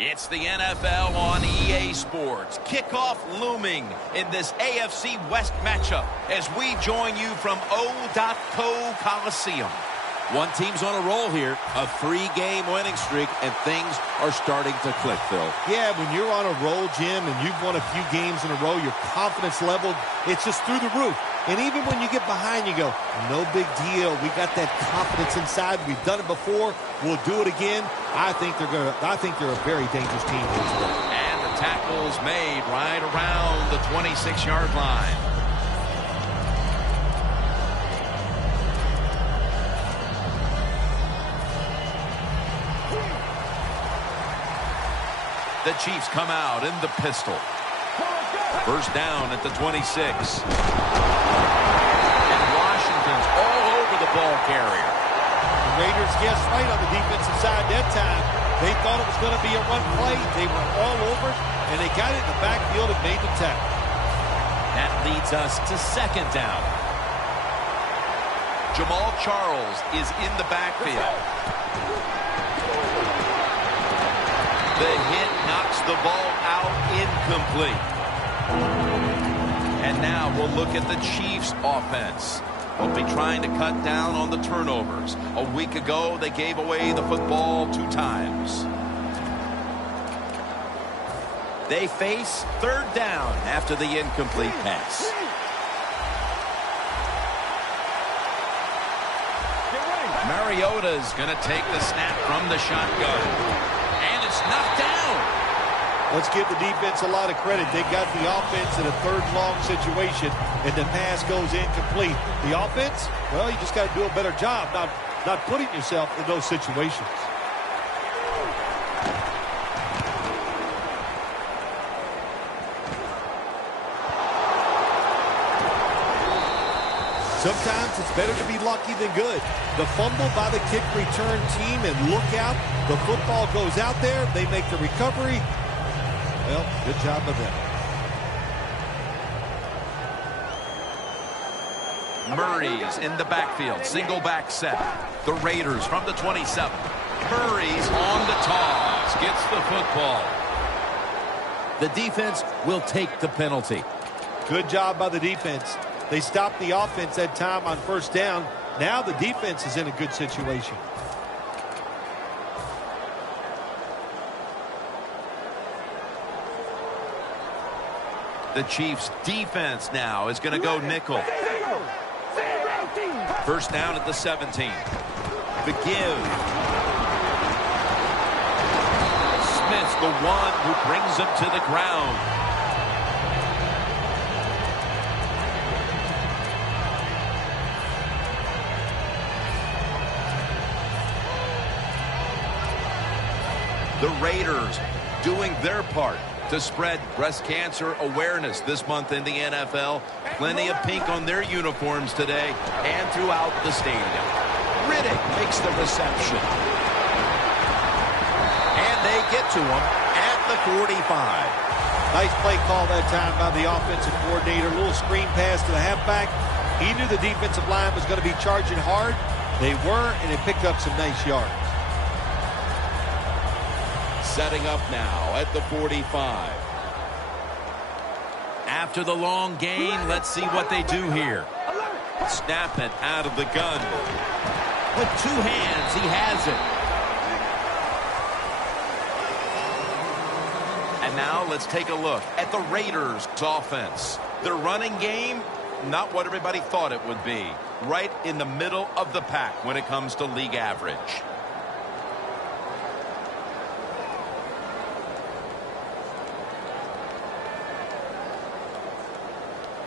It's the NFL on EA Sports. Kickoff looming in this AFC West matchup as we join you from O.co Coliseum. One team's on a roll here, a 3-game winning streak, and things are starting to click, Phil. Yeah, when you're on a roll, Jim, and you've won a few games in a row, your confidence level, it's just through the roof. And even when you get behind, you go, no big deal. We got that confidence inside. We've done it before. We'll do it again. I think they're a very dangerous team here today. And the tackle's made right around the 26-yard line. The Chiefs come out in the pistol. First down at the 26. And Washington's all over the ball carrier. The Raiders guessed right on the defensive side that time. They thought it was going to be a run play. They were all over it, and they got it in the backfield and made the tackle. That leads us to second down. Jamal Charles is in the backfield. The hit knocks the ball out incomplete. And now we'll look at the Chiefs' offense. They'll be trying to cut down on the turnovers. A week ago, they gave away the football 2 times. They face third down after the incomplete pass. Mariota's going to take the snap from the shotgun. And it's knocked down. Let's give the defense a lot of credit. They got the offense in a third and long situation, and the pass goes incomplete. The offense, well, you just got to do a better job not putting yourself in those situations. Sometimes it's better to be lucky than good. The fumble by the kick return team, and look out, the football goes out there, they make the recovery. Well, good job of them. Murray's in the backfield, single back set. The Raiders from the 27. Murray's on the toss, gets the football. The defense will take the penalty. Good job by the defense. They stopped the offense that time on first down. Now the defense is in a good situation. The Chiefs' defense now is going to go nickel. First down at the 17. The give. Smith's the one who brings him to the ground. The Raiders doing their part to spread breast cancer awareness this month in the NFL. Plenty of pink on their uniforms today and throughout the stadium. Riddick makes the reception. And they get to him at the 45. Nice play call that time by the offensive coordinator. A little screen pass to the halfback. He knew the defensive line was going to be charging hard. They were, and they picked up some nice yards. Setting up now at the 45. After the long gain, let's see what they do here. Snap it out of the gun. With 2 hands, he has it. And now let's take a look at the Raiders' offense. Their running game, not what everybody thought it would be. Right in the middle of the pack when it comes to league average.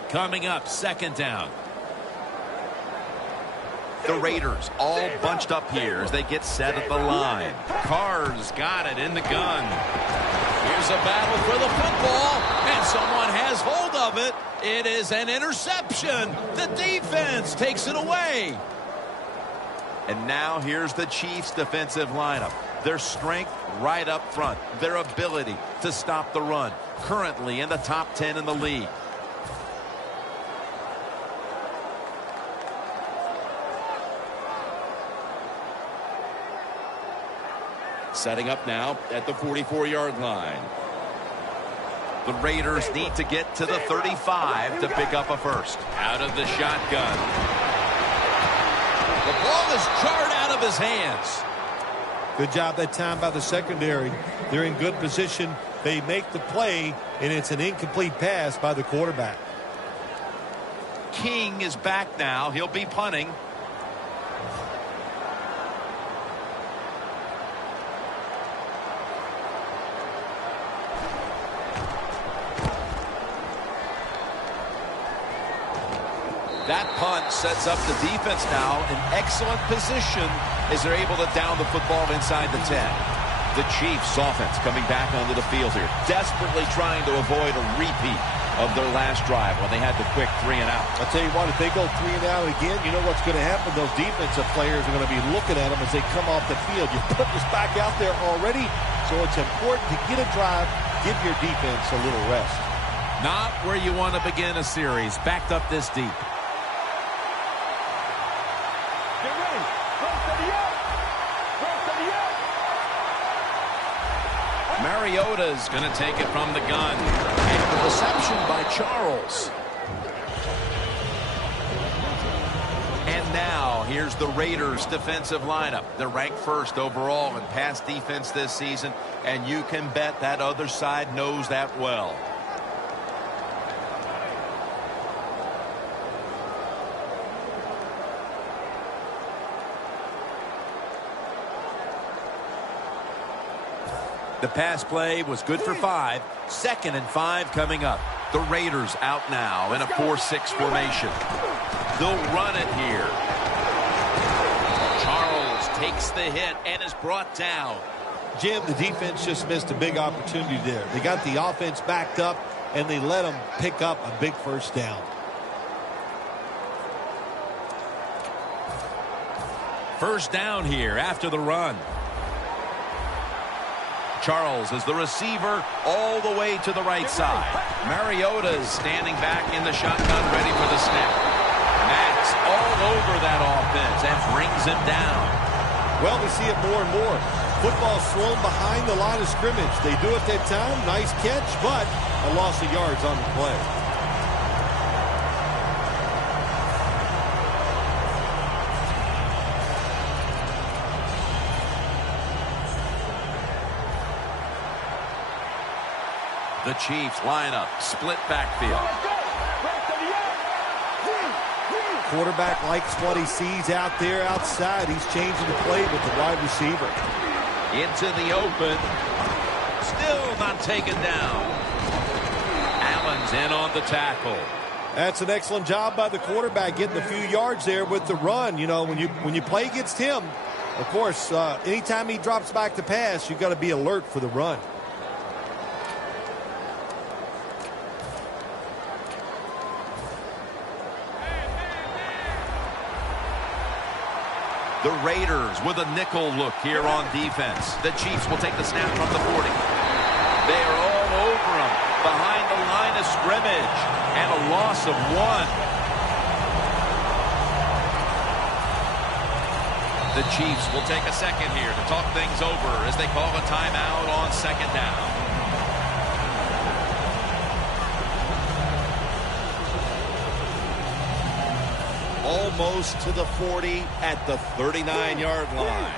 Coming up, second down. The Raiders all bunched up here as they get set at the line. Carr's got it in the gun. Here's a battle for the football, and someone has hold of it. It is an interception. The defense takes it away. And now here's the Chiefs' defensive lineup. Their strength right up front. Their ability to stop the run. Currently in the top 10 in the league. Setting up now at the 44-yard line. The Raiders need to get to the 35 to pick up a first. Out of the shotgun. The ball is jarred out of his hands. Good job that time by the secondary. They're in good position. They make the play, and it's an incomplete pass by the quarterback. King is back now. He'll be punting. That punt sets up the defense now in excellent position as they're able to down the football inside the 10. The Chiefs offense coming back onto the field here, desperately trying to avoid a repeat of their last drive when they had the quick 3 and out. I'll tell you what, if they go 3 and out again, you know what's going to happen. Those defensive players are going to be looking at them as they come off the field. You put this back out there already, so it's important to get a drive, give your defense a little rest. Not where you want to begin a series, backed up this deep. Mariota's going to take it from the gun. And the reception by Charles. And now, here's the Raiders' defensive lineup. They're ranked first overall in pass defense this season, and you can bet that other side knows that well. The pass play was good for 5. 2nd and 5 coming up. The Raiders out now in a 4-6 formation. They'll run it here. Charles takes the hit and is brought down. Jim, the defense just missed a big opportunity there. They got the offense backed up, and they let them pick up a big first down. First down here after the run. Charles is the receiver all the way to the right side. Mariota is standing back in the shotgun ready for the snap. Max all over that offense and brings him down. Well, we see it more and more. Football thrown behind the line of scrimmage. They do it that time. Nice catch, but a loss of yards on the play. The Chiefs line up, split backfield. Quarterback likes what he sees out there outside. He's changing the play with the wide receiver. Into the open. Still not taken down. Allen's in on the tackle. That's an excellent job by the quarterback, getting a few yards there with the run. You know, when you play against him, of course, anytime he drops back to pass, you've got to be alert for the run. The Raiders with a nickel look here on defense. The Chiefs will take the snap from the 40. They are all over him behind the line of scrimmage. And a loss of 1. The Chiefs will take a second here to talk things over as they call a timeout on 2nd down. Almost to the 40 at the 39-yard line.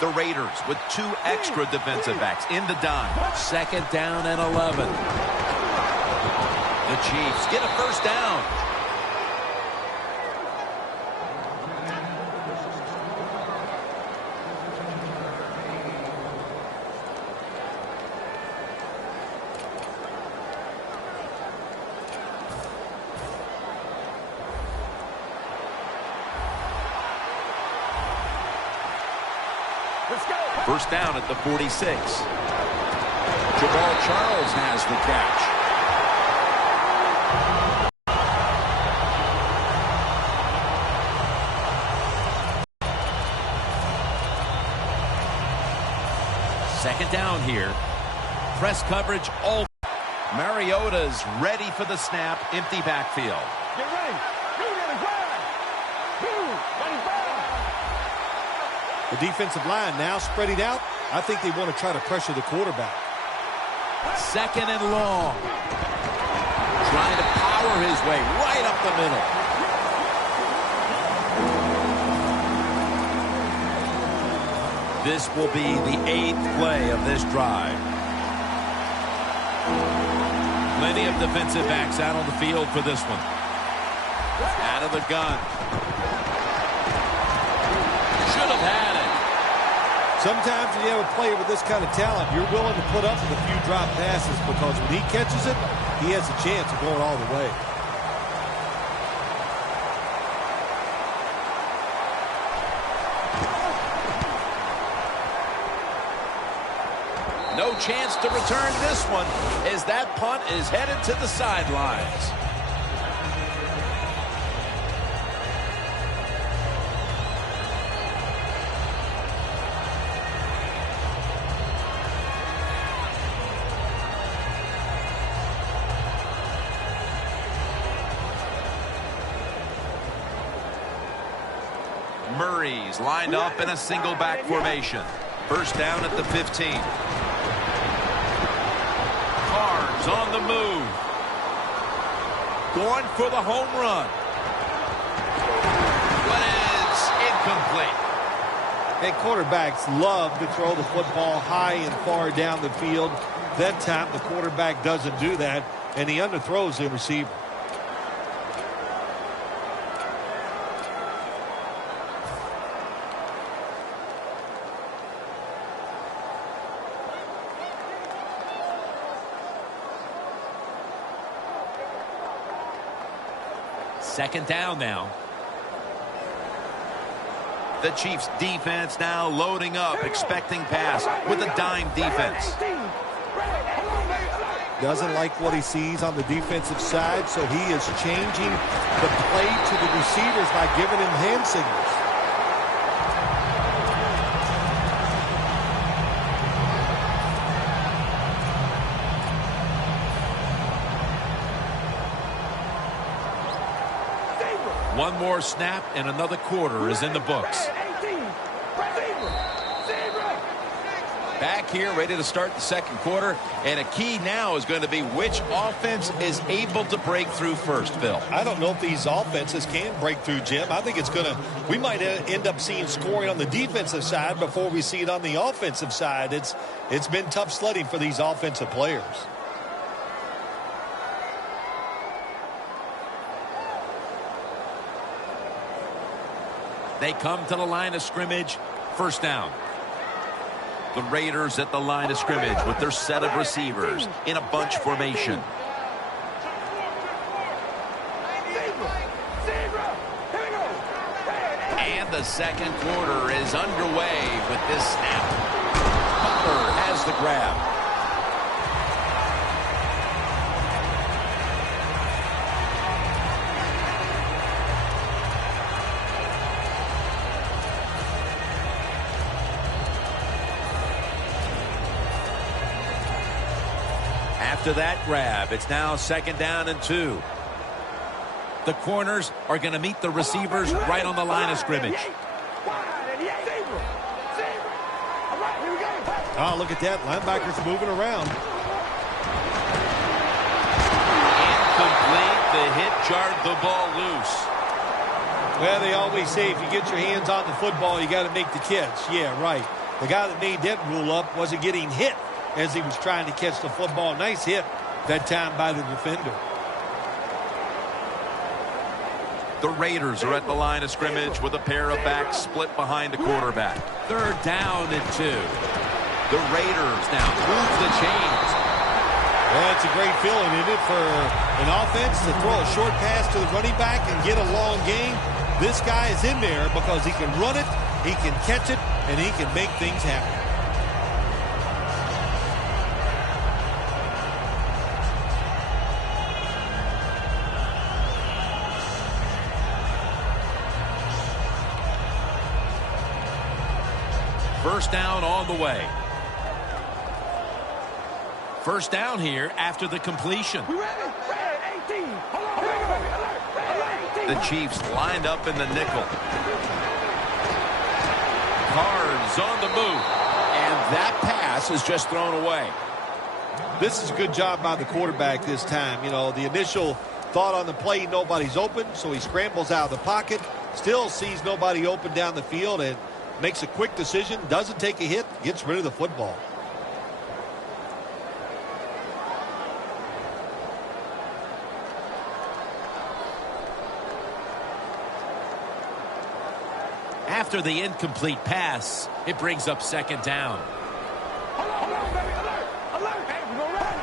The Raiders with 2 extra defensive backs in the dime. 2nd down and 11. The Chiefs get a first down. First down at the 46. Jabal Charles has the catch. Second down here. Press coverage all. Mariota's ready for the snap. Empty backfield. Get ready. The defensive line now spreading out. I think they want to try to pressure the quarterback. Second and long. Trying to power his way right up the middle. This will be the 8th play of this drive. Plenty of defensive backs out on the field for this one. Out of the gun. Should have had it. Sometimes when you have a player with this kind of talent, you're willing to put up with a few drop passes because when he catches it, he has a chance of going all the way. No chance to return this one as that punt is headed to the sidelines. Murray's lined up in a single back formation. First down at the 15. Carr's on the move. Going for the home run. But it's incomplete. And quarterbacks love to throw the football high and far down the field. That time the quarterback doesn't do that, and he underthrows the receiver. Second down now. The Chiefs defense now loading up, expecting pass with a dime defense. Doesn't like what he sees on the defensive side, so he is changing the play to the receivers by giving him hand signals. One more snap and another quarter is in the books. Back here ready to start the second quarter, and a key now is going to be which offense is able to break through first, Phil. I don't know if these offenses can break through, Jim. I think it's going to, we might end up seeing scoring on the defensive side before we see it on the offensive side. It's been tough sledding for these offensive players. They come to the line of scrimmage. First down. The Raiders at the line of scrimmage with their set of receivers in a bunch formation. And the second quarter is underway with this snap. Butler has the grab. After that grab, it's now second down and 2. The corners are going to meet the receivers right on the line of scrimmage. Oh, look at that. Linebackers moving around. Incomplete. The hit jarred the ball loose. Well, they always say if you get your hands on the football, you got to make the catch. Yeah, right. The guy that made that rule up wasn't getting hit as he was trying to catch the football. Nice hit that time by the defender. The Raiders are at the line of scrimmage with a pair of backs split behind the quarterback. Third down and 2. The Raiders now move the chains. Well, it's a great feeling, isn't it, for an offense to throw a short pass to the running back and get a long gain. This guy is in there because he can run it, he can catch it, and he can make things happen. First down on the way. First down here after the completion. The Chiefs lined up in the nickel. Carr's on the move. And That pass is just thrown away. This is a good job by the quarterback this time. You know, the initial thought on the play, nobody's open, so he scrambles out of the pocket, still sees nobody open down the field, and makes a quick decision, doesn't take a hit, gets rid of the football. After the incomplete pass, it brings up second down. Hold on, baby. Alert! Alert! Hey, we're gonna run.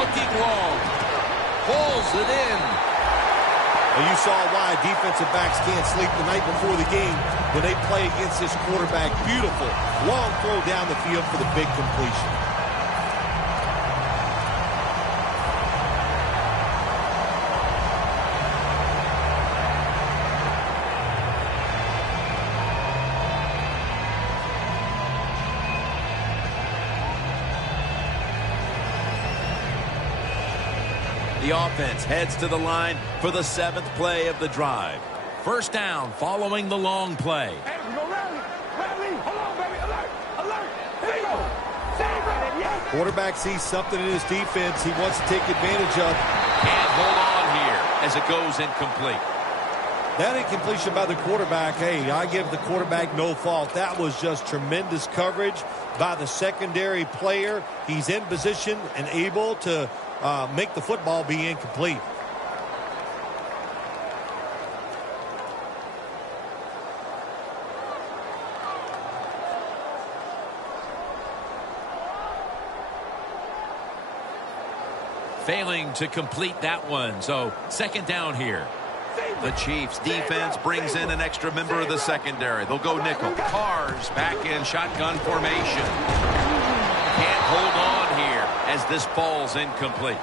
Looking long. Pulls it in. Well, you saw why defensive backs can't sleep the night before the game when they play against this quarterback. Beautiful. Long throw down the field for the big completion. The offense heads to the line for the 7th play of the drive. First down following the long play. Hey, we're gonna rally. Rally. Hold on, baby. Alert! Alert! Zero! Zero! Yes! Quarterback sees something in his defense he wants to take advantage of. Can't hold on here as it goes incomplete. That incompletion by the quarterback, hey, I give the quarterback no fault. That was just tremendous coverage by the secondary player. He's in position and able to make the football be incomplete. Failing to complete that one, so second down here. The Chiefs defense brings in an extra member of the secondary. They'll go nickel. Carr's back in shotgun formation. Can't hold on here as this falls incomplete.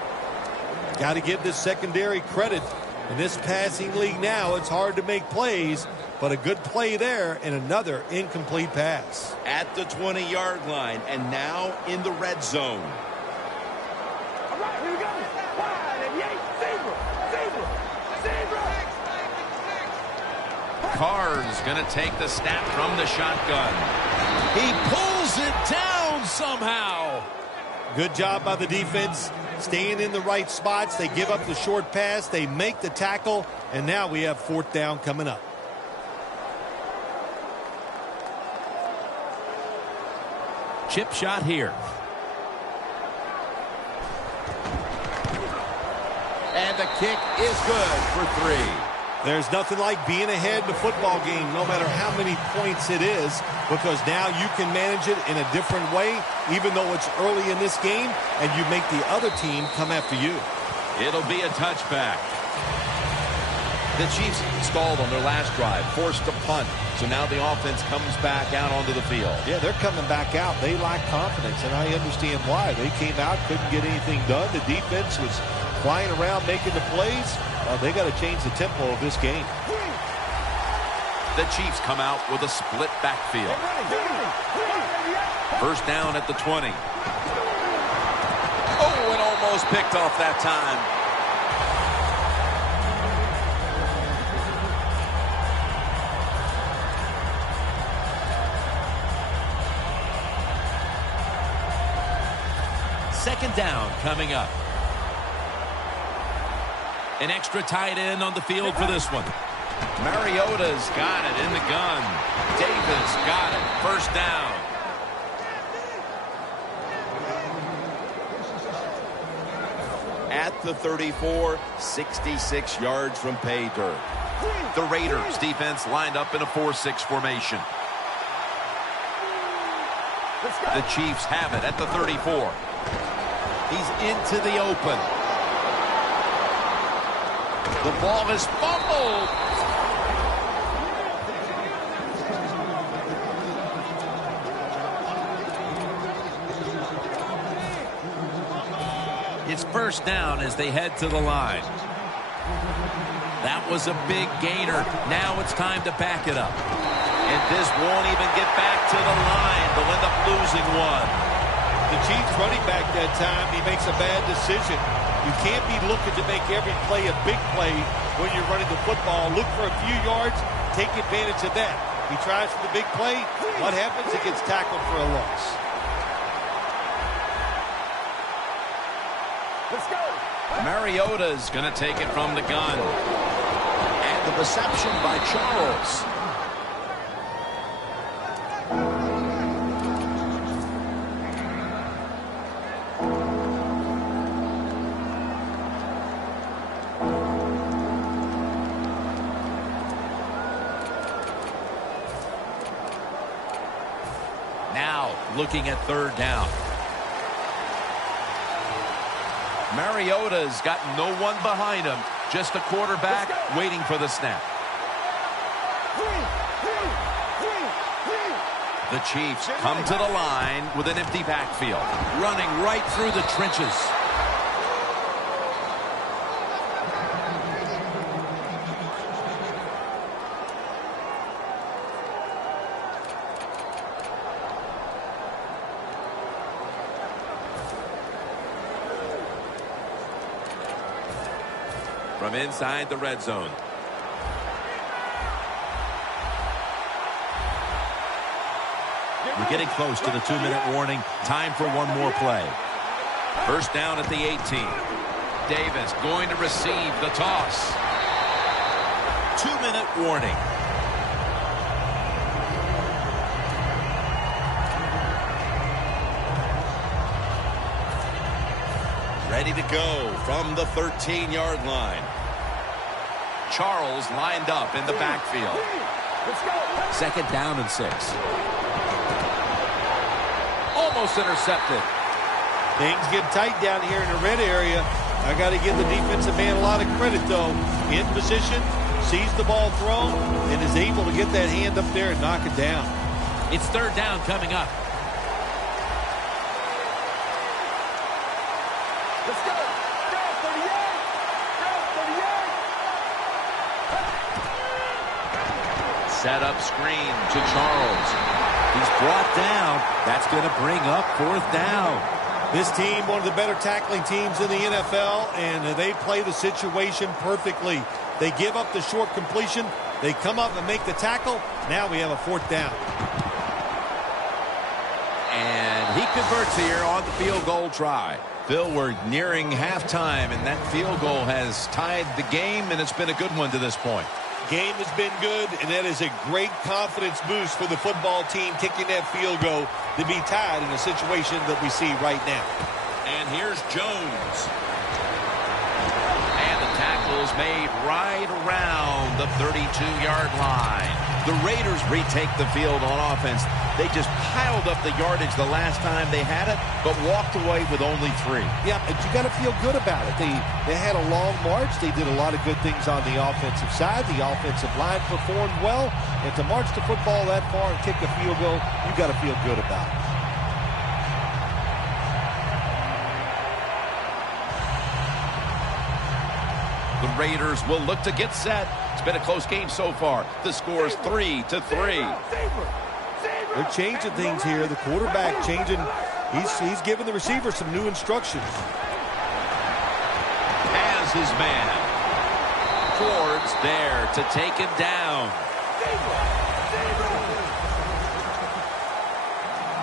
Got to give this secondary credit. In this passing league now, it's hard to make plays, but a good play there and another incomplete pass. At the 20-yard line and now in the red zone. All right, here we go. Wide and yank. Zebra! Zebra! Zebra! Carr's going to take the snap from the shotgun. He pulls it down somehow. Good job by the defense, staying in the right spots. They give up the short pass, they make the tackle, and now we have 4th down coming up. Chip shot here. And the kick is good for 3. There's nothing like being ahead in a football game, no matter how many points it is, because now you can manage it in a different way, even though it's early in this game, and you make the other team come after you. It'll be a touchback. The Chiefs stalled on their last drive, forced to punt, so now the offense comes back out onto the field. Yeah, they're coming back out. They lack confidence, and I understand why. They came out, couldn't get anything done. The defense was flying around making the plays. They got to change the tempo of this game. The Chiefs come out with a split backfield. First down at the 20. Oh, and almost picked off that time. Second down coming up. An extra tight end on the field for this one. Mariota's got it in the gun. Davis got it. First down. At the 34, 66 yards from pay dirt. The Raiders defense lined up in a 4-6 formation. The Chiefs have it at the 34. He's into the open. The ball is fumbled. It's first down as they head to the line. That was a big gainer. Now it's time to back it up. And this won't even get back to the line. They'll end up losing one. The Chiefs running back that time, he makes a bad decision. You can't be looking to make every play a big play when you're running the football. Look for a few yards, take advantage of that. He tries for the big play. What happens? He gets tackled for a loss. Let's go. Mariota's going to take it from the gun. And the reception by Charles. Now looking at third down. Mariota's got no one behind him. Just a quarterback waiting for the snap. The Chiefs come to the line with an empty backfield. Running right through the trenches. From inside the red zone. We're getting close to the 2-minute warning. Time for one more play. First down at the 18. Davis going to receive the toss. 2-minute warning. Ready to go from the 13-yard line. Charles lined up in the backfield. Second down and 6. Almost intercepted. Things get tight down here in the red area. I got to give the defensive man a lot of credit, though. In position, sees the ball thrown, and is able to get that hand up there and knock it down. It's third down coming up. Let's go. Down 38. Down 38. Set up screen to Charles. He's brought down. That's going to bring up fourth down. This team, one of the better tackling teams in the NFL, and they play the situation perfectly. They give up the short completion. They come up and make the tackle. Now we have a fourth down. And he converts here on the field goal try. Phil, we're nearing halftime, and that field goal has tied the game, and it's been a good one to this point. Game has been good, and that is a great confidence boost for the football team kicking that field goal to be tied in a situation that we see right now. And here's Jones. And the tackle is made right around the 32-yard line. The Raiders retake the field on offense. They just piled up the yardage the last time they had it, but walked away with only 3. Yeah, but you got to feel good about it. They had a long march. They did a lot of good things on the offensive side. The offensive line performed well. And to march the football that far and kick a field goal, you got to feel good about it. The Raiders will look to get set. It's been a close game so far. The score is 3-3. They're changing things here. The quarterback changing. He's giving the receiver some new instructions. Has his man. Ford's there to take him down.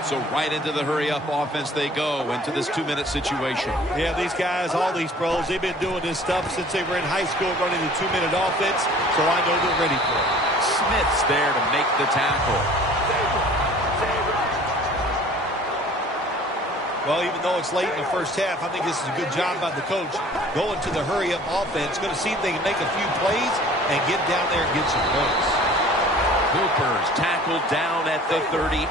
So right into the hurry-up offense they go into this 2-minute situation. Yeah, these guys, all these pros, they've been doing this stuff since they were in high school running the 2-minute offense, so I know they're ready for it. Smith's there to make the tackle. Well, even though it's late in the first half, I think this is a good job by the coach going to the hurry-up offense. Going to see if they can make a few plays and get down there and get some points. Cooper's tackled down at the 38.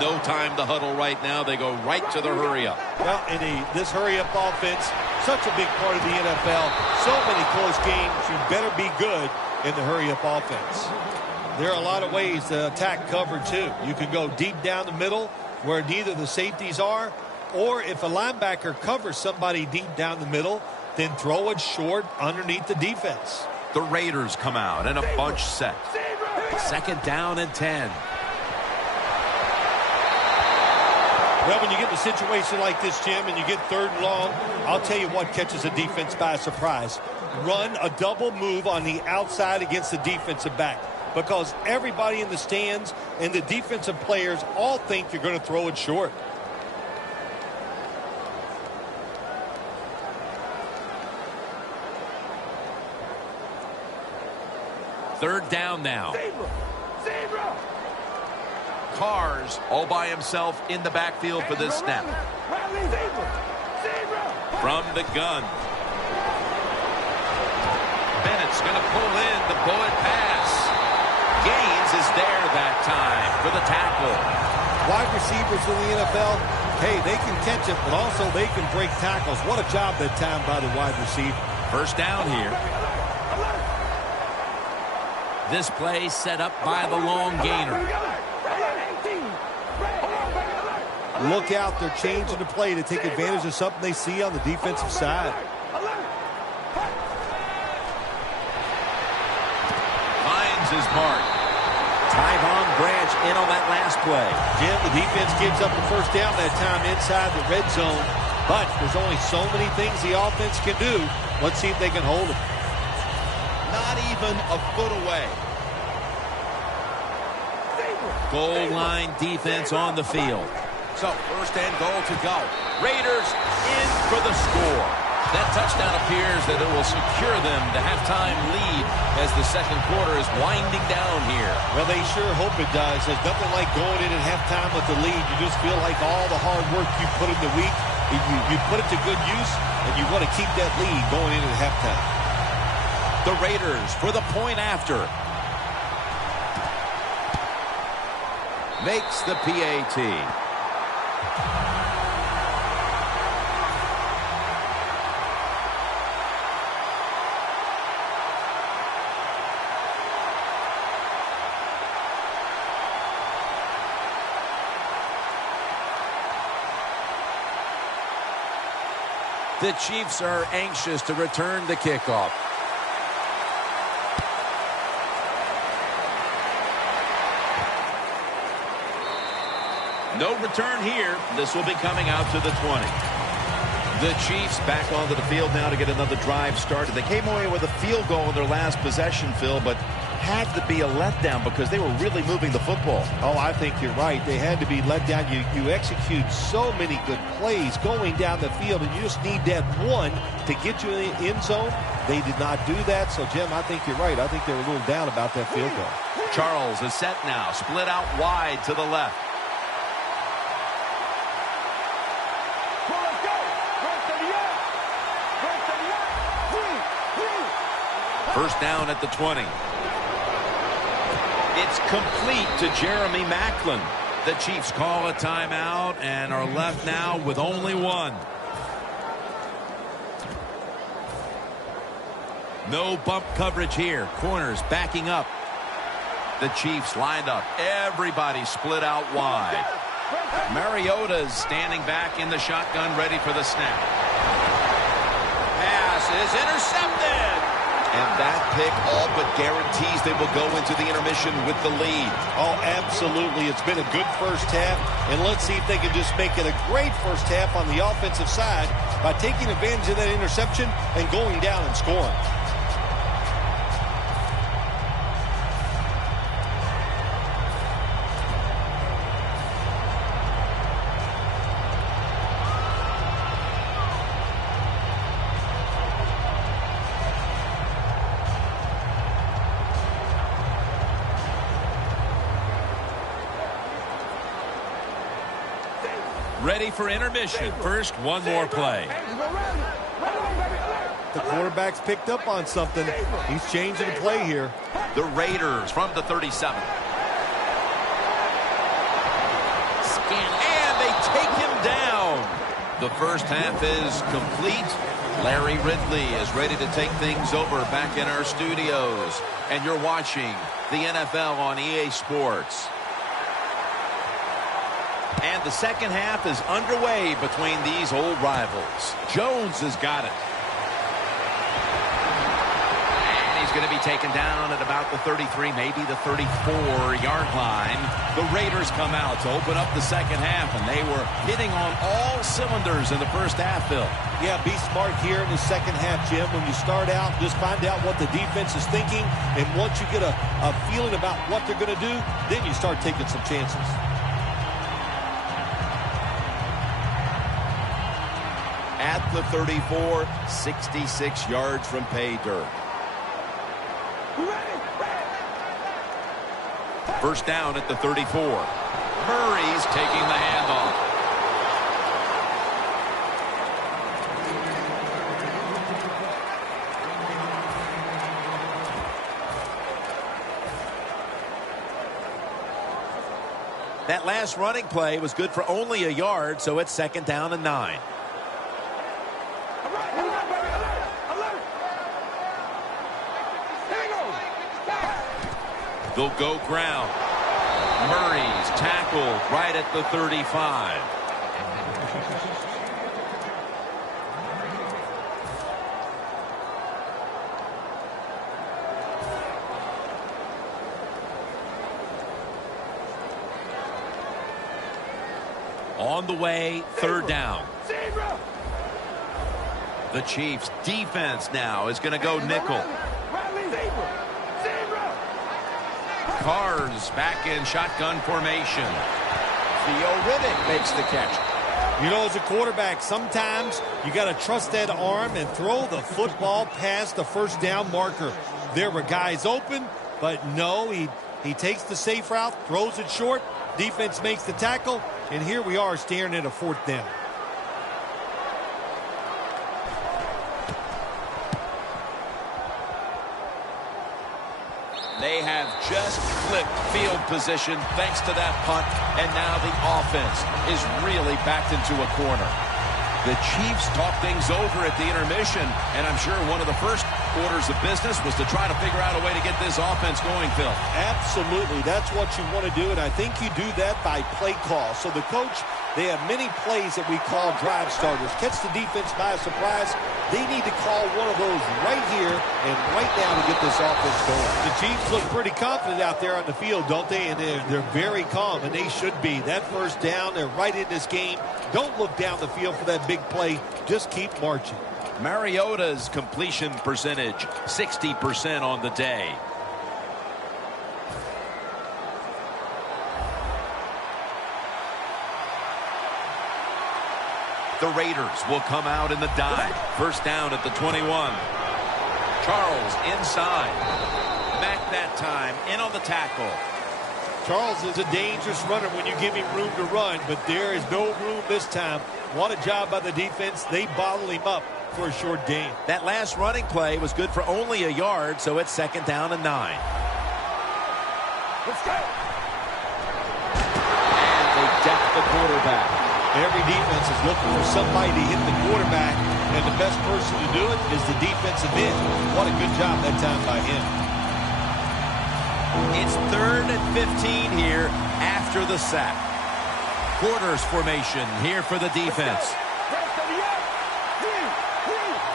No time to huddle right now. They go right to the hurry-up. Well, in this hurry-up offense, such a big part of the NFL. So many close games. You better be good in the hurry-up offense. There are a lot of ways to attack cover, too. You can go deep down the middle where neither the safeties are, or if a linebacker covers somebody deep down the middle, then throw it short underneath the defense. The Raiders come out in a bunch set. Second down and 10. Well, when you get in a situation like this, Jim, and you get third and long, I'll tell you what catches a defense by surprise. run a double move on the outside against the defensive back, because everybody in the stands and the defensive players all think you're going to throw it short. Third down now. Zebra. Cars all by himself in the backfield for this snap. From the gun. Bennett's going to pull in the bullet pass. Gaines is there that time for the tackle. Wide receivers in the NFL, hey, they can catch it, but also they can break tackles. What a job that time by the wide receiver. First down here. This play set up by the long gainer. Look out, they're changing the play to take advantage of something they see on the defensive side. Finds his mark. Tyvon Branch in on that last play. Jim, the defense gives up the first down that time inside the red zone, but there's only so many things the offense can do. Let's see if they can hold it. Not even a foot away. Goal line defense on the field. So, first and goal to go. Raiders in for the score. That touchdown appears that it will secure them the halftime lead as the second quarter is winding down here. Well, they sure hope it does. There's nothing like going in at halftime with the lead. You just feel like all the hard work you put in the week, you put it to good use, and you want to keep that lead going into the halftime. The Raiders for the point after. Makes the PAT. The Chiefs are anxious to return the kickoff. No return here. This will be coming out to the 20. The Chiefs back onto the field now to get another drive started. They came away with a field goal in their last possession, Phil, but had to be a letdown because they were really moving the football. Oh, I think you're right. They had to be let down. You execute so many good plays going down the field, and you just need that one to get you in the end zone. They did not do that. So, Jim, I think you're right. I think they were a little down about that field goal. Charles is set now. Split out wide to the left. First down at the 20. It's complete to Jeremy Maclin. The Chiefs call a timeout and are left now with only one. No bump coverage here. Corners backing up. The Chiefs lined up. Everybody split out wide. Mariota's standing back in the shotgun ready for the snap. Pass is intercepted. And that pick all but guarantees they will go into the intermission with the lead. Oh, absolutely. It's been a good first half, and let's see if they can just make it a great first half on the offensive side by taking advantage of that interception and going down and scoring. Ready for intermission. First, one more play. The quarterback's picked up on something. He's changing the play here. The Raiders from the 37. And they take him down. The first half is complete. Larry Ridley is ready to take things over back in our studios. And you're watching the NFL on EA Sports. And the second half is underway between these old rivals. Jones has got it. And he's He's going to be taken down at about the 33, maybe the 34-yard line. The Raiders come out to open up the second half, and they were hitting on all cylinders in the first half, Bill. Yeah, be smart here in the second half, Jim. When you start out, just find out what the defense is thinking, and once you get a feeling about what they're going to do, then you start taking some chances. At the 34, 66 yards from pay dirt. First down at the 34. Murray's taking the handoff. That last running play was good for only a yard, so it's second down and 9. They'll go ground. Murray's tackled right at the 35. On the way, third down. The Chiefs' defense now is going to go nickel. Carr's back in shotgun formation. Theo Riddick makes the catch. You know, as a quarterback, sometimes you got to trust that arm and throw the football past the first down marker. There were guys open, but no, he takes the safe route, throws it short. Defense makes the tackle, and here we are staring at a fourth down. They have just flipped field position thanks to that punt, and now the offense is really backed into a corner. The Chiefs talk things over at the intermission, and I'm sure one of the first orders of business was to try to figure out a way to get this offense going, Phil. Absolutely. That's what you want to do, and I think you do that by play call. So the coach, they have many plays that we call drive starters. Catch the defense by surprise. They need to call one of those right here and right now to get this offense going. The Chiefs look pretty confident out there on the field, don't they? And they're very calm, and they should be. That first down, they're right in this game. Don't look down the field for that big play. Just keep marching. Mariota's completion percentage, 60% on the day. The Raiders will come out in the dive. First down at the 21. Charles inside. Back that time, in on the tackle. Charles is a dangerous runner when you give him room to run, but there is no room this time. What a job by the defense. They bottle him up for a short gain. That last running play was good for only a yard, so it's second down and 9. Let's go. And they deck the quarterback. Every defense is looking for somebody to hit the quarterback, and the best person to do it is the defensive end. What a good job that time by him. It's 3rd and 15 here after the sack. Quarters formation here for the defense.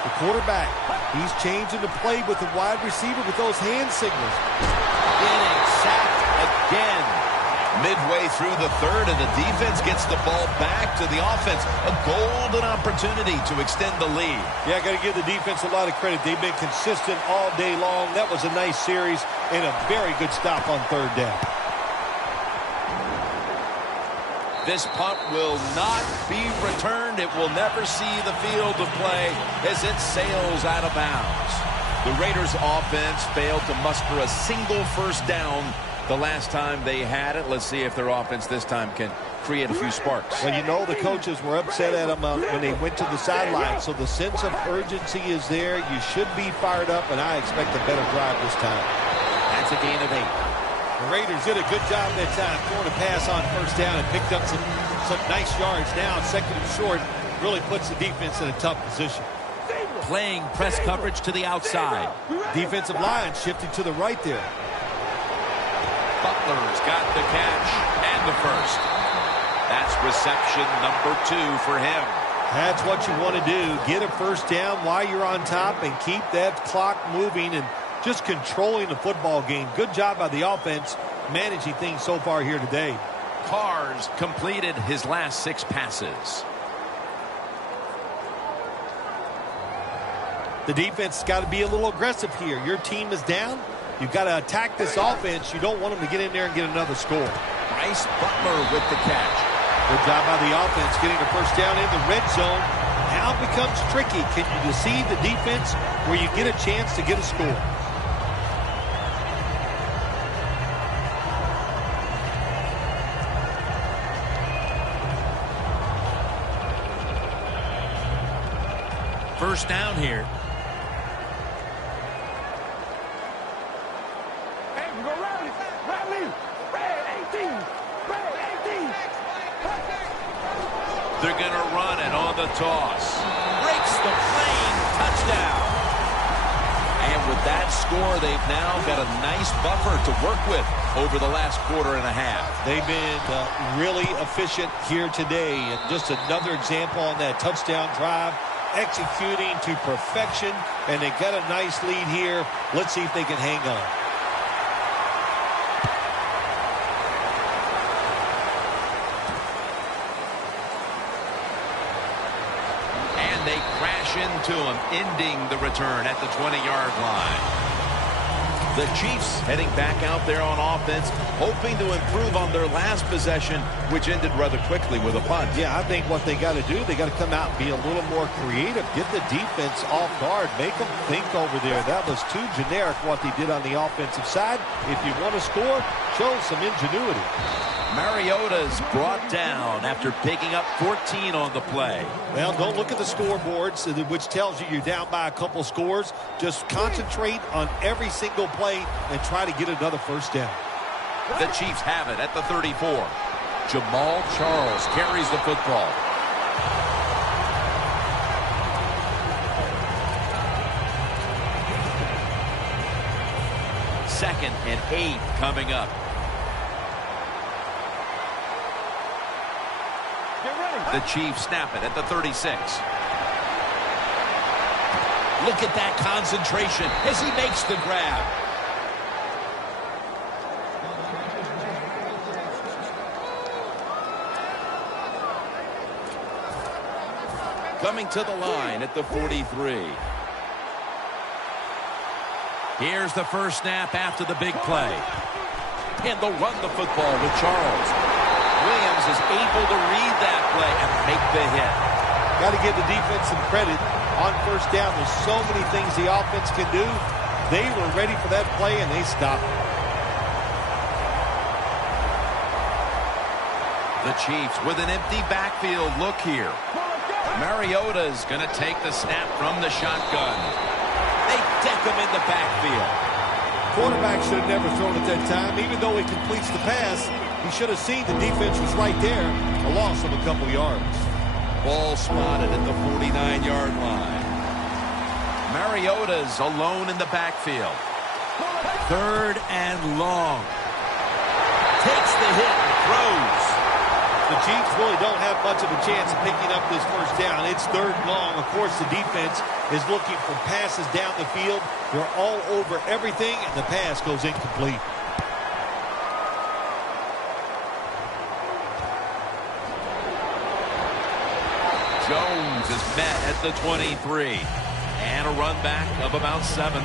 The quarterback, he's changing the play with the wide receiver with those hand signals. Getting sacked again. Midway through the third, and the defense gets the ball back to the offense. A golden opportunity to extend the lead. Yeah, I got to give the defense a lot of credit. They've been consistent all day long. That was a nice series and a very good stop on third down. This punt will not be returned. It will never see the field of play as it sails out of bounds. The Raiders offense failed to muster a single first down the last time they had it. Let's see if their offense this time can create a few sparks. Well, you know the coaches were upset at them when they went to the sideline, so the sense of urgency is there. You should be fired up, and I expect a better drive this time. That's a gain of 8. The Raiders did a good job that time throwing a pass on first down and picked up some nice yards. Now, second and short, really puts the defense in a tough position. Playing press coverage to the outside. Defensive line shifted to the right there. Butler's got the catch and the first. That's reception number 2 for him. That's what you want to do. Get a first down while you're on top and keep that clock moving. And just controlling the football game. Good job by the offense managing things so far here today. Carr's completed his last 6 passes. The defense has got to be a little aggressive here. Your team is down. You've got to attack this offense. You don't want them to get in there and get another score. Bryce Butler with the catch. Good job by the offense getting the first down in the red zone. Now it becomes tricky. Can you deceive the defense where you get a chance to get a score? First down here. Hey, we go rally. Rally. Red 18. Red 18. They're going to run it on the toss. Breaks the plane. Touchdown. And with that score, they've now got a nice buffer to work with over the last quarter and a half. They've been really efficient here today. And just another example on that touchdown drive. Executing to perfection, and they got a nice lead here. Let's see if they can hang on. And they crash into him, ending the return at the 20-yard line. The Chiefs heading back out there on offense, hoping to improve on their last possession, which ended rather quickly with a punt. Yeah, I think what they got to do, they got to come out and be a little more creative. Get the defense off guard. Make them think over there. That was too generic what they did on the offensive side. If you want to score, show some ingenuity. Mariota's brought down after picking up 14 on the play. Well, don't look at the scoreboards, which tells you you're down by a couple scores. Just concentrate on every single play and try to get another first down. The Chiefs have it at the 34. Jamal Charles carries the football. Second and 8 coming up. The Chiefs snap it at the 36. Look at that concentration as he makes the grab. Coming to the line at the 43. Here's the first snap after the big play. And they'll run the football with Charles. Williams is able to read that play and make the hit. Got to give the defense some credit on first down. There's so many things the offense can do. They were ready for that play, and they stopped it. The Chiefs with an empty backfield look here. Mariota's going to take the snap from the shotgun. They deck him in the backfield. Quarterback should have never thrown it that time. Even though he completes the pass, he should have seen the defense was right there. A loss of a couple yards. Ball spotted at the 49-yard line. Mariota's alone in the backfield. Third and long. Takes the hit and throws. The Chiefs really don't have much of a chance of picking up this first down. It's third and long. Of course, the defense is looking for passes down the field. They're all over everything, and the pass goes incomplete. Jones is met at the 23. And a run back of about 7.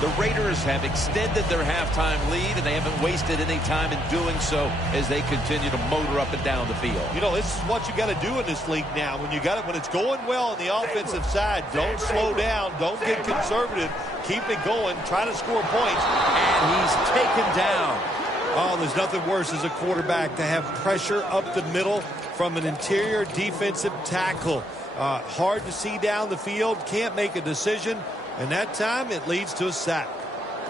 The Raiders have extended their halftime lead, and they haven't wasted any time in doing so as they continue to motor up and down the field. You know, this is what you got to do in this league now. When it's going well on the offensive side, don't slow down. Don't get conservative. Keep it going. Try to score points. And he's taken down. Oh, there's nothing worse as a quarterback to have pressure up the middle from an interior defensive tackle. Hard to see down the field. Can't make a decision. And that time, it leads to a sack.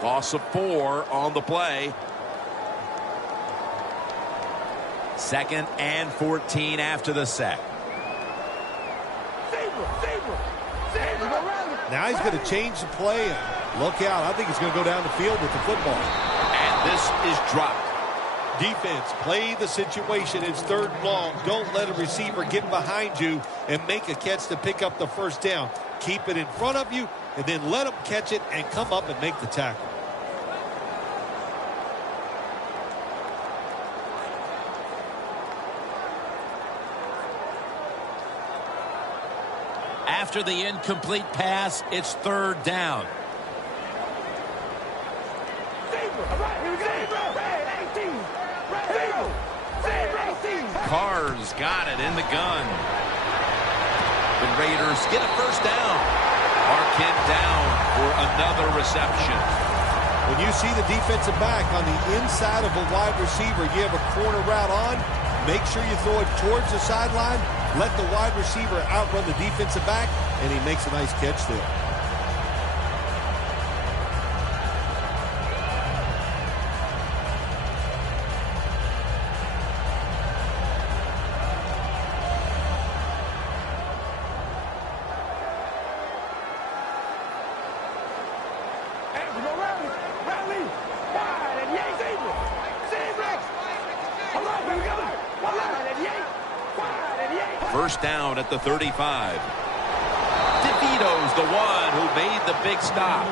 Loss of 4 on the play. Second and 14 after the sack. Now he's going to change the play. Look out. I think he's going to go down the field with the football. And this is dropped. Defense, play the situation. It's 3rd and long. Don't let a receiver get behind you and make a catch to pick up the first down. Keep it in front of you, and then let them catch it and come up and make the tackle. After the incomplete pass, it's 3rd down. Carr's got it in the gun. The Raiders get a first down. Marquette down for another reception. When you see the defensive back on the inside of a wide receiver, you have a corner route on, make sure you throw it towards the sideline, let the wide receiver outrun the defensive back, and he makes a nice catch there. First down at the 35. DeVito's the one who made the big stop.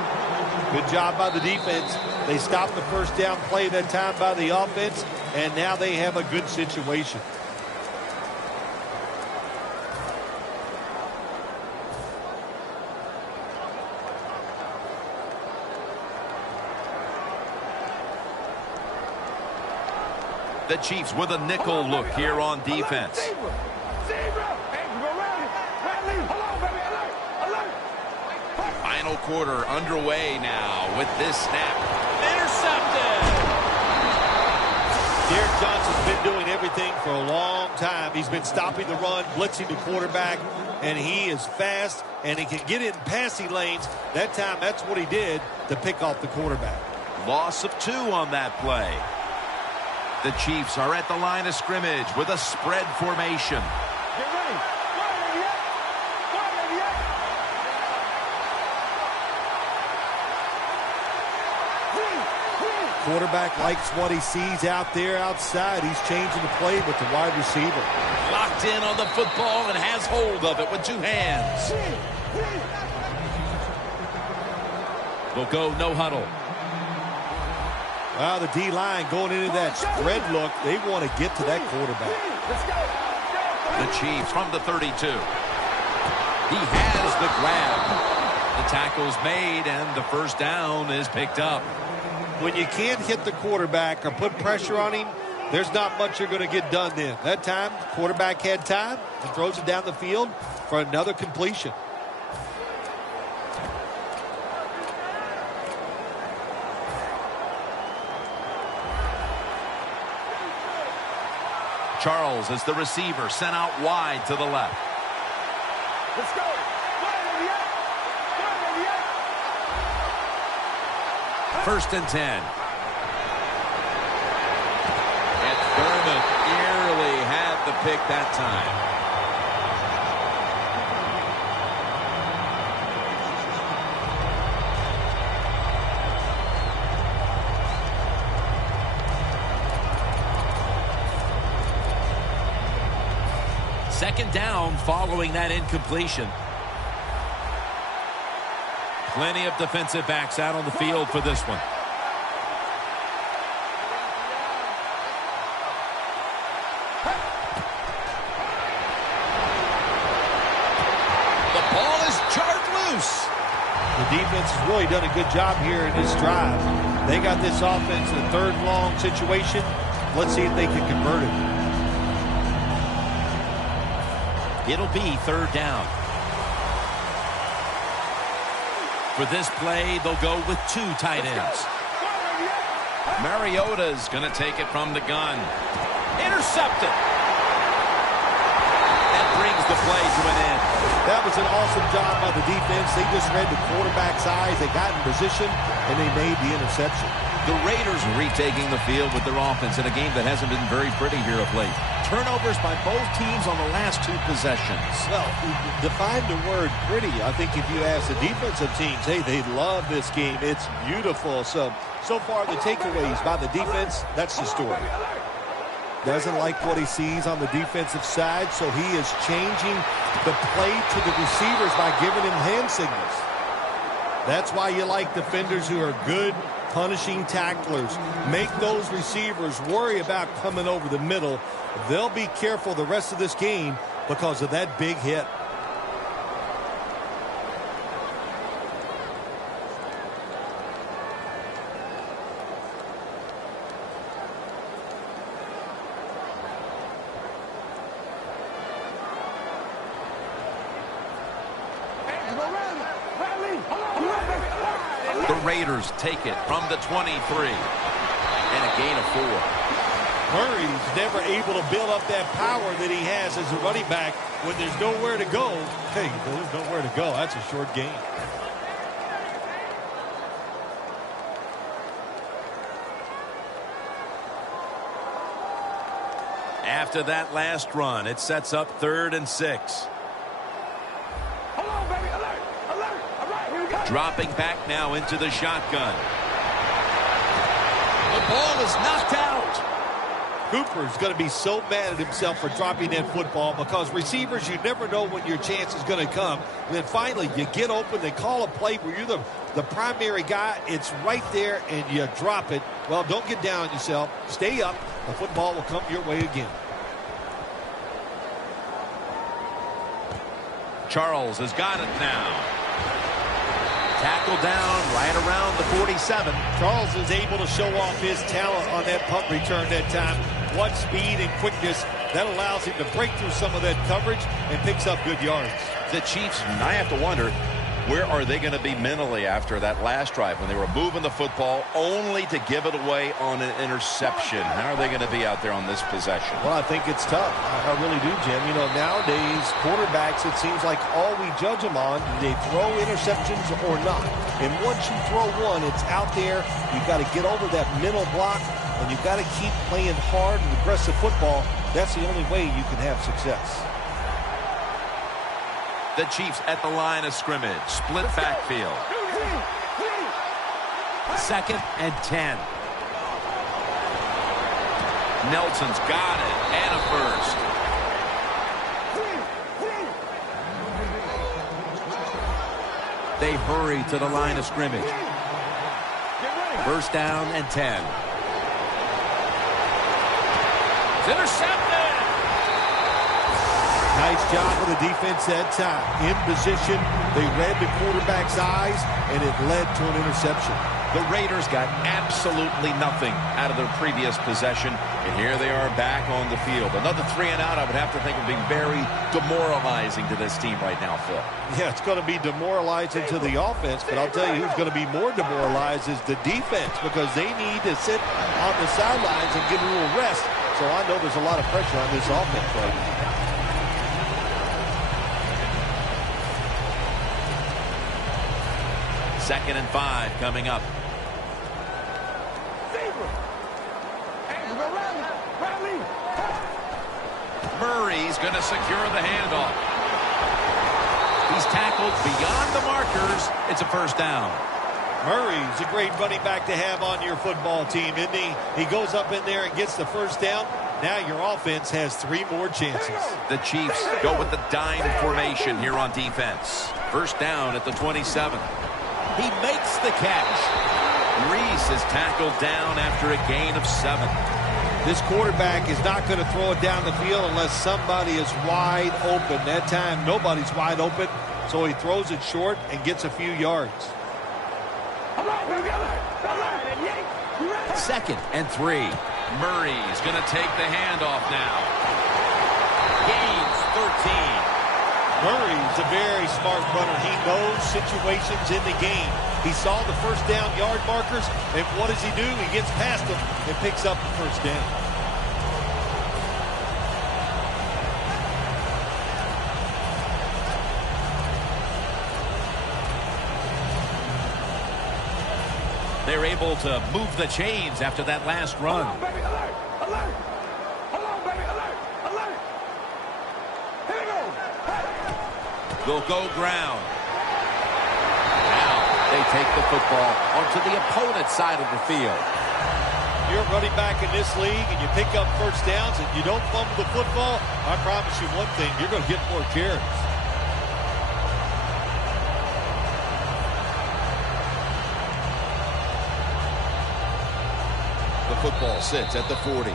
Good job by the defense. They stopped the first down play that time by the offense, and now they have a good situation. The Chiefs with a nickel look here on defense. Final quarter underway now with this snap. Intercepted! Derek Johnson's been doing everything for a long time. He's been stopping the run, blitzing the quarterback, and he is fast, and he can get in passing lanes. That time, that's what he did to pick off the quarterback. Loss of 2 on that play. The Chiefs are at the line of scrimmage with a spread formation. Get ready. Quarterback likes what he sees out there outside. He's changing the play with the wide receiver. Locked in on the football and has hold of it with 2 hands. We'll go no huddle. Well, the D-line going into that spread look, they want to get to that quarterback. The Chiefs from the 32. He has the grab. The tackle's made, and the first down is picked up. When you can't hit the quarterback or put pressure on him, there's not much you're going to get done then. That time, quarterback had time and throws it down the field for another completion. Charles is the receiver, sent out wide to the left. Let's go. First and 10. And Thurman nearly had the pick that time. Second down following that incompletion. Plenty of defensive backs out on the field for this one. The ball is jarred loose. The defense has really done a good job here in this drive. They got this offense in a 3rd and long situation. Let's see if they can convert it. It'll be 3rd down. For this play, they'll go with 2 tight ends. Mariota's going to take it from the gun. Intercepted. That brings the play to an end. That was an awesome job by the defense. They just read the quarterback's eyes. They got in position, and they made the interception. The Raiders retaking the field with their offense in a game that hasn't been very pretty here of late. turnovers by both teams on the last 2 possessions. Well, define the word pretty. I think if you ask the defensive teams, hey, they love this game. It's beautiful. So far the takeaways by the defense, that's the story. Doesn't like what he sees on the defensive side, so he is changing the play to the receivers by giving him hand signals. That's why you like defenders who are good punishing tacklers. Make those receivers worry about coming over the middle. They'll be careful the rest of this game because of that big hit. The Raiders take it from the 23. And a gain of 4. Murray's never able to build up that power that he has as a running back when there's nowhere to go. Hey, there's nowhere to go. That's a short gain. After that last run, it sets up 3rd and 6. Hold on, baby. Alert. Alert. All right, here we go. Dropping back now into the shotgun. The ball is knocked out. Cooper's going to be so mad at himself for dropping that football because receivers, you never know when your chance is going to come. And then finally, you get open, they call a play where you're the primary guy. It's right there, and you drop it. Well, don't get down on yourself. Stay up. The football will come your way again. Charles has got it now. Tackle down right around the 47. Charles is able to show off his talent on that punt return that time. What speed and quickness that allows him to break through some of that coverage and picks up good yards. The Chiefs, I have to wonder, where are they going to be mentally after that last drive when they were moving the football only to give it away on an interception? How are they going to be out there on this possession? Well, I think it's tough. I really do, Jim. You know, nowadays, quarterbacks, it seems like all we judge them on, do they throw interceptions or not? And once you throw one, it's out there. You've got to get over that mental block, and you've got to keep playing hard and aggressive football. That's the only way you can have success. The Chiefs at the line of scrimmage. Split backfield. 2nd and 10. Nelson's got it. And a first. They hurry to the line of scrimmage. 1st down and 10. It's intercepted. Nice job for the defense that time. In position, they read the quarterback's eyes, and it led to an interception. The Raiders got absolutely nothing out of their previous possession, and here they are back on the field. Another 3 and out, I would have to think, would be very demoralizing to this team right now, Phil. Yeah, it's going to be demoralizing to the offense, but I'll tell you who's going to be more demoralized is the defense because they need to sit on the sidelines and get a little rest. So I know there's a lot of pressure on this offense right now. Second and 5 coming up. Murray's going to secure the handoff. He's tackled beyond the markers. It's a 1st down. Murray's a great running back to have on your football team, isn't he? He goes up in there and gets the 1st down. Now your offense has 3 more chances. The Chiefs go with the dime formation here on defense. 1st down at the 27. He makes the catch. Reese is tackled down after a gain of 7. This quarterback is not going to throw it down the field unless somebody is wide open. That time, nobody's wide open, so he throws it short and gets a few yards. 2nd and 3. Murray's going to take the handoff now. Gains 13. Murray's a very smart runner. He knows situations in the game. He saw the 1st down yard markers, and what does he do? He gets past them and picks up the 1st down. They're able to move the chains after that last run. Hold on, baby, alert, alert. Hold on, baby, alert, They'll go ground. Now they take the football onto the opponent's side of the field. You're running back in this league and you pick up first downs and you don't fumble the football, I promise you one thing, you're going to get more carries. The football sits at the 40.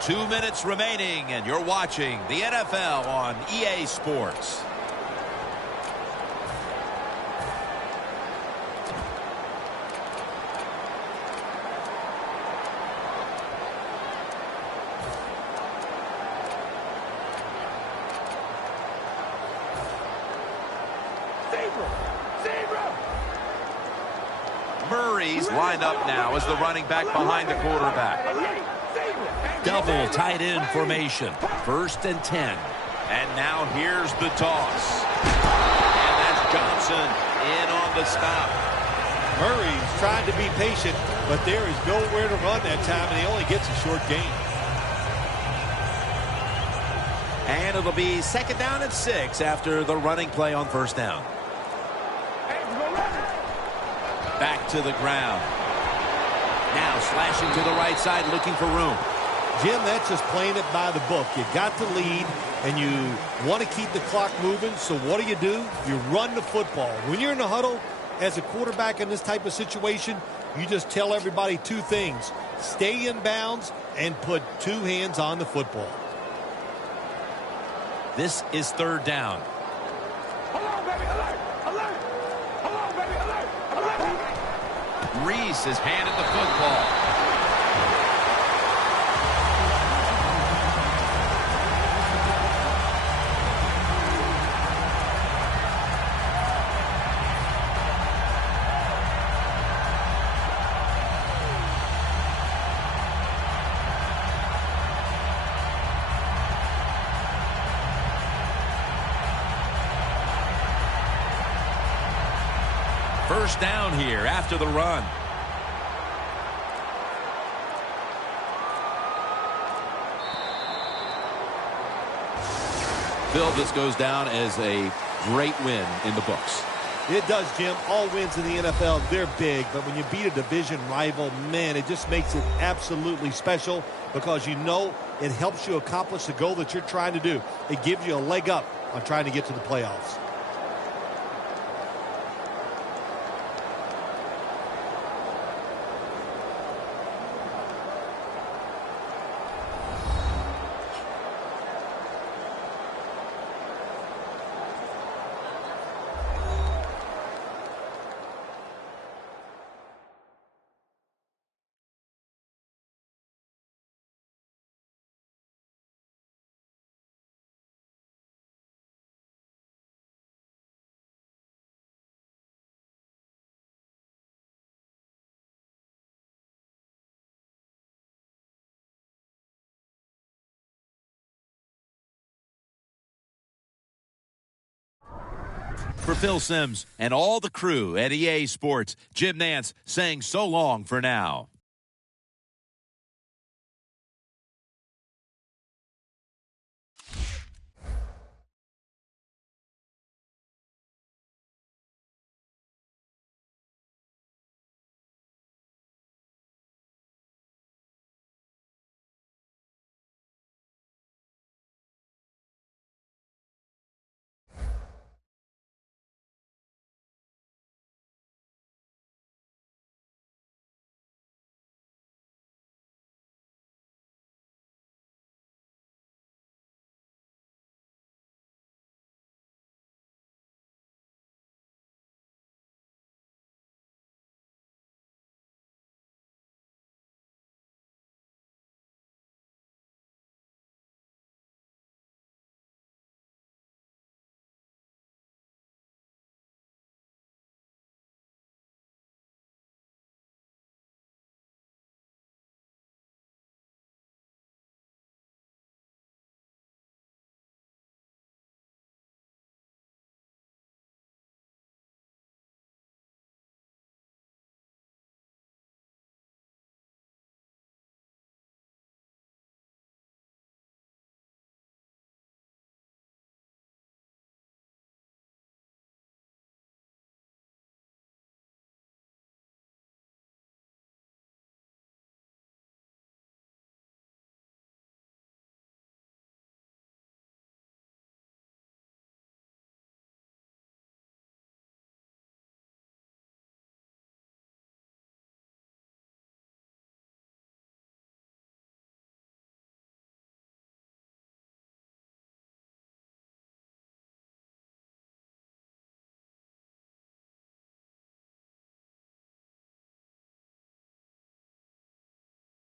2 minutes remaining, and you're watching the NFL on EA Sports. Murray's lined up now as the running back behind the quarterback. Double tight end formation. 1st and 10. And now here's the toss. And that's Johnson in on the stop. Murray's trying to be patient, but there is nowhere to run that time, and he only gets a short gain. And it'll be 2nd down and 6 after the running play on 1st down. Back to the ground. Now slashing to the right side, looking for room. Jim, that's just playing it by the book. You got the lead, and you want to keep the clock moving, so what do? You run the football. When you're in the huddle, as a quarterback in this type of situation, you just tell everybody 2 things. Stay in bounds and put 2 hands on the football. This is 3rd down. Hold on, baby, alert, alert. Hold on, baby, alert, alert. Reese has handed the football. First down here after the run. Phil, this goes down as a great win in the books. It does, Jim. All wins in the NFL, they're big, but when you beat a division rival, man, it just makes it absolutely special because you know it helps you accomplish the goal that you're trying to do. It gives you a leg up on trying to get to the playoffs. For Phil Simms and all the crew at EA Sports, Jim Nantz saying so long for now.